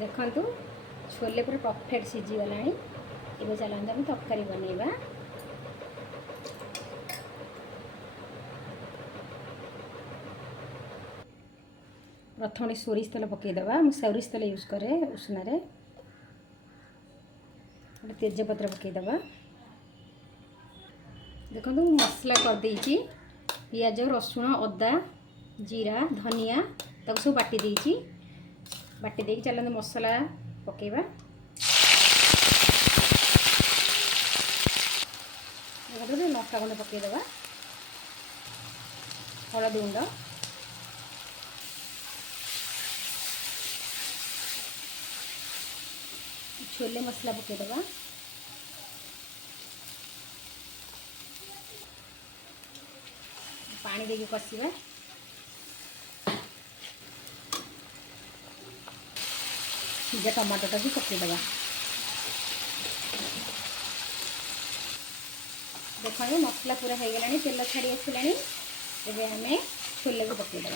देखु छोले पूरा परफेक्ट सीझीगला। ये चलते आम तरकारी बनइबा। प्रथम सोरिष तेल पकईदे। मुझे सोरिष तेल यूज करे उष्ण तेजपत्र पकईदे। देखो मसला करदे पियाज रसुण अदा जीरा धनिया तक सब बाटी देती बाटी देकी चलते मसला पकेबा। लंका गुंड पकईदे हलदी गुंड छोले मसला पकईदे पानी देके कषिबा। सीधा टमाटोटा भी पकईदे। देखो मसला पूरा हो गला तेल छाड़ी आसला। एबे आमे छोले को पकईदे।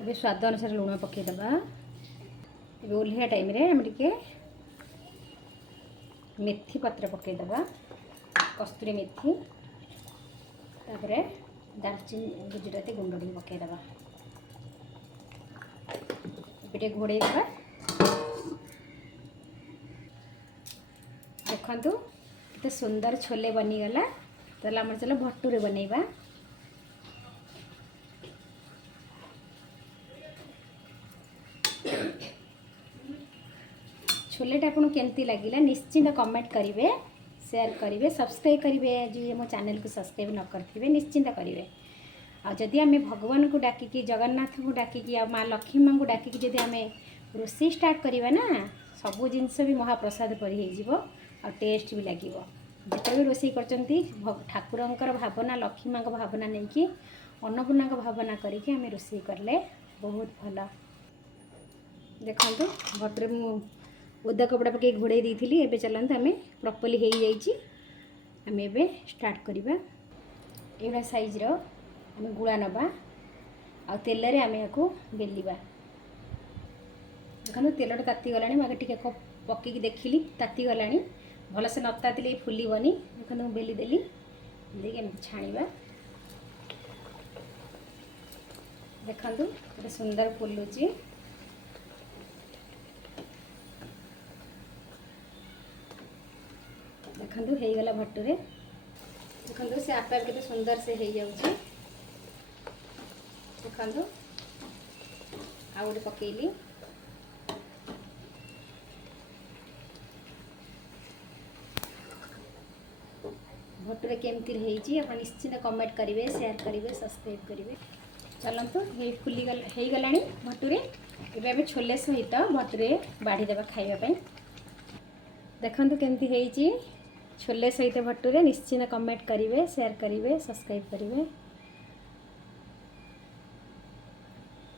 एबे स्वाद अनुसार लुण पकईदे। एबे ओल्हिया टाइम रे हम टिके मेथी पत्र पकईदे कस्तूरी मेथी तापरे दालचीनी गुजराती गुंड टी पकईदे। एबे घोड़े देबा। देखंतु कितने सुंदर छोले बनीगला। तो आम चलो भटूरे बनइबा। छोलेटा आपको केमती लगिला निश्चिंत कमेंट करेंगे शेयर करेंगे सब्सक्राइब करेंगे। जो मो चैनल को सब्सक्राइब न करेंगे निश्चिंत करेंगे। आदि आम भगवान को डाकिकी जगन्नाथ को डाकिकी आ माँ लक्ष्मी माँ को डाकिकी जदि आम रोषे स्टार्ट करवा ना सबू जिनस भी महाप्रसाद परी हो टेस्ट भी लगे। जिते भी रोषे कर ठाकुरंकर भावना लक्ष्मी माँ भावना नहीं कि अन्नपूर्णा भावना करके आम रोषे कले बहुत भल। देखो भटूरे मु ओदा कपड़ा पकई घोड़े देती। एबे चलते आम प्रॉपर्ली हो जाम एबे स्टार्ट करवा। एवढा साइज रो आम गुड़ा नवा आ तेल रे आम या बेलिबा। देखो तेल ताती गला आगे टे पकईकी देखिली ताती गला भलसे न तातिले फुलबनी। देखो बेली देली देखिए छाणीबा। देखो गोटे सुंदर फुलुची। देखो हो गला भटूरे। देखो से आप केते सुंदर से हो जाउची। देखो आ गोटे पकईली भटूरे केमती रही आप निश्चिंत कमेंट करेंगे शेयर करेंगे सब्सक्राइब करेंगे। चलतु ये हो गला भटूरे। एबे आम छोले सहित भटूरे बाढ़ीदेवा खाइबापी। देखु केमती होइची छोले सहित भटूरे निश्चिंत कमेंट करेंगे शेयर करेंगे सब्सक्राइब करेंगे।